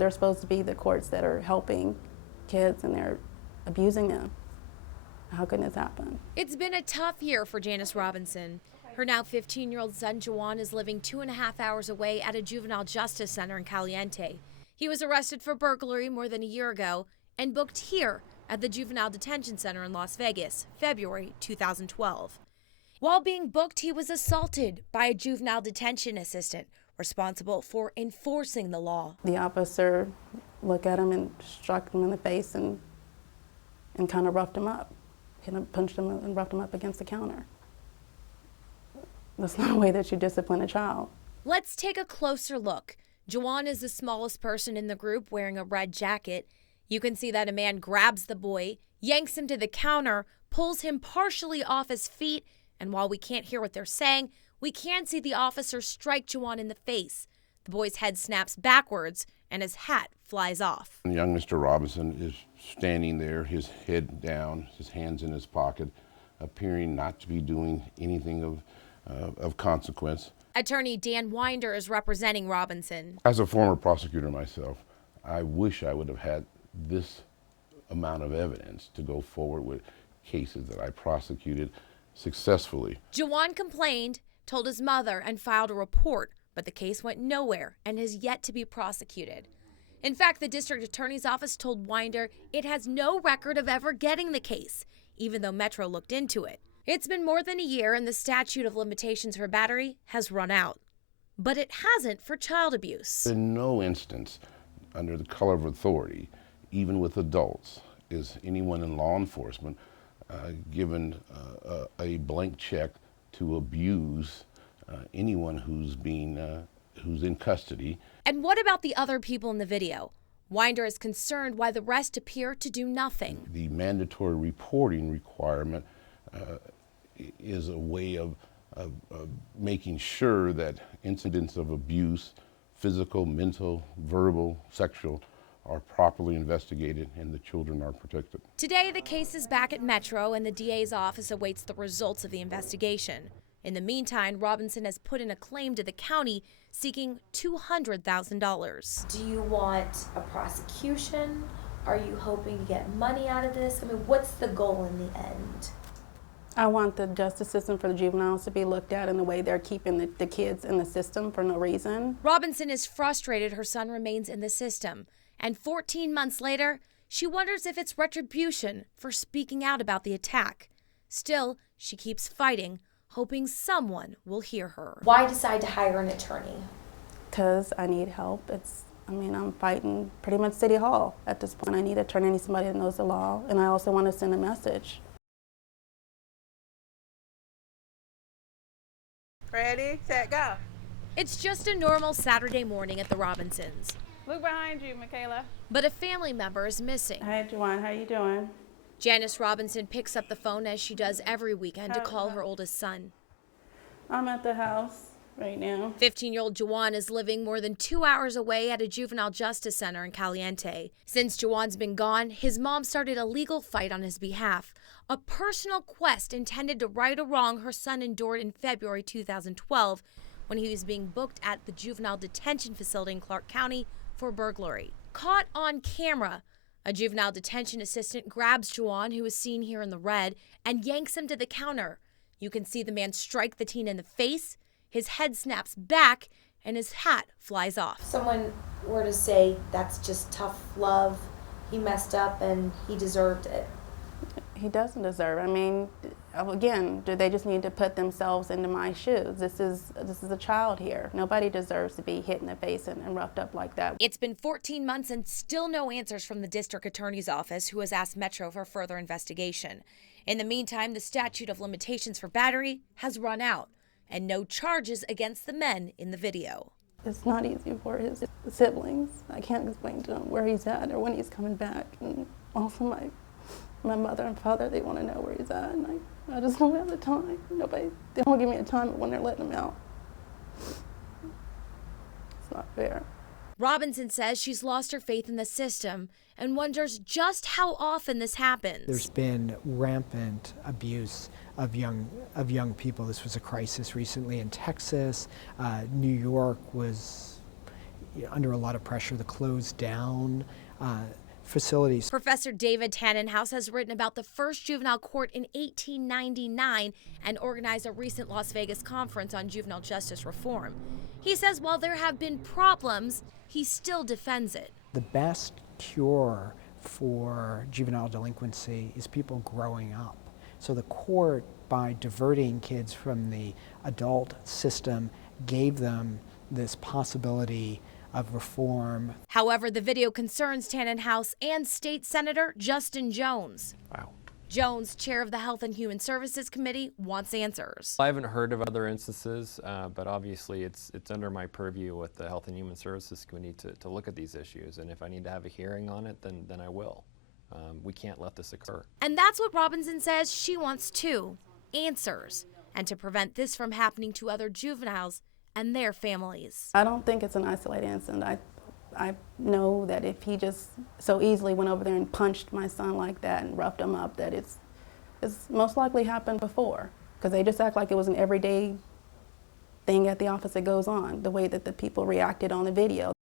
They're supposed to be the courts that are helping kids, and they're abusing them. How can this happen? It's been a tough year for Janice Robinson. Her now 15-year-old son, Juwan, is living 2.5 hours away at a juvenile justice center in Caliente. He was arrested for burglary more than a year ago and booked here at the Juvenile Detention Center in Las Vegas, February 2012. While being booked, he was assaulted by a juvenile detention assistant responsible for enforcing the law. The officer looked at him and struck him in the face and kind of roughed him up. Punched him and roughed him up against the counter. That's not a way that you discipline a child. Let's take a closer look. Juwan is the smallest person in the group, wearing a red jacket. You can see that a man grabs the boy, yanks him to the counter, pulls him partially off his feet, and while we can't hear what they're saying, we can see the officer strike Juwan in the face. The boy's head snaps backwards and his hat flies off. Young Mr. Robinson is standing there, his head down, his hands in his pocket, appearing not to be doing anything of consequence. Attorney Dan Winder is representing Robinson. As a former prosecutor myself, I wish I would have had this amount of evidence to go forward with cases that I prosecuted successfully. Juwan complained, told his mother, and filed a report, but the case went nowhere and has yet to be prosecuted. In fact, the district attorney's office told Winder it has no record of ever getting the case, even though Metro looked into it. It's been more than a year and the statute of limitations for battery has run out. But it hasn't for child abuse. In no instance, under the color of authority, even with adults, is anyone in law enforcement given a blank check to abuse anyone who's in custody. And what about the other people in the video? Winder is concerned why the rest appear to do nothing. The mandatory reporting requirement is a way of making sure that incidents of abuse, physical, mental, verbal, sexual, are properly investigated and the children are protected. Today, the case is back at Metro and the DA's office awaits the results of the investigation. In the meantime, Robinson has put in a claim to the county seeking $200,000. Do you want a prosecution? Are you hoping to get money out of this? I mean, what's the goal in the end? I want the justice system for the juveniles to be looked at in the way they're keeping the kids in the system for no reason. Robinson is frustrated her son remains in the system. And 14 months later, she wonders if it's retribution for speaking out about the attack. Still, she keeps fighting, hoping someone will hear her. Why decide to hire an attorney? Because I need help. I'm fighting pretty much City Hall at this point. I need an attorney, I need somebody that knows the law, and I also want to send a message. Ready, set, go. It's just a normal Saturday morning at the Robinsons. Look behind you, Michaela. But a family member is missing. Hi, Juwan, how you doing? Janice Robinson picks up the phone as she does every weekend to call her oldest son. I'm at the house right now. 15-year-old Juwan is living more than 2 hours away at a juvenile justice center in Caliente. Since Juwan's been gone, his mom started a legal fight on his behalf, a personal quest intended to right a wrong her son endured in February 2012 when he was being booked at the juvenile detention facility in Clark County for burglary. Caught on camera, a juvenile detention assistant grabs Juwan, who is seen here in the red, and yanks him to the counter. You can see the man strike the teen in the face, his head snaps back, and his hat flies off. If someone were to say that's just tough love, he messed up and he deserved it. He doesn't deserve it. I mean, again, do they just need to put themselves into my shoes? This is a child here. Nobody deserves to be hit in the face and roughed up like that. It's been 14 months and still no answers from the district attorney's office, who has asked Metro for further investigation. In the meantime, the statute of limitations for battery has run out, and no charges against the men in the video. It's not easy for his siblings. I can't explain to them where he's at or when he's coming back. And also my mother and father, they want to know where he's at, and I just don't have the time. They don't give me a time when they're letting him out. It's not fair. Robinson says she's lost her faith in the system and wonders just how often this happens. There's been rampant abuse of young people. This was a crisis recently in Texas. New York was under a lot of pressure to close down facilities. Professor David Tannenhouse has written about the first juvenile court in 1899 and organized a recent Las Vegas conference on juvenile justice reform. He says while there have been problems, he still defends it. The best cure for juvenile delinquency is people growing up. So the court, by diverting kids from the adult system, gave them this possibility of reform. However, the video concerns Tannenhouse and State Senator Justin Jones. Wow. Jones, chair of the Health and Human Services Committee, wants answers. I haven't heard of other instances, but obviously it's under my purview with the Health and Human Services Committee to look at these issues, and if I need to have a hearing on it, then I will. We can't let this occur. And that's what Robinson says she wants too, answers, and to prevent this from happening to other juveniles and their families. I don't think it's an isolated incident. I know that if he just so easily went over there and punched my son like that and roughed him up, that it's most likely happened before, because they just act like it was an everyday thing at the office that goes on, the way that the people reacted on the video.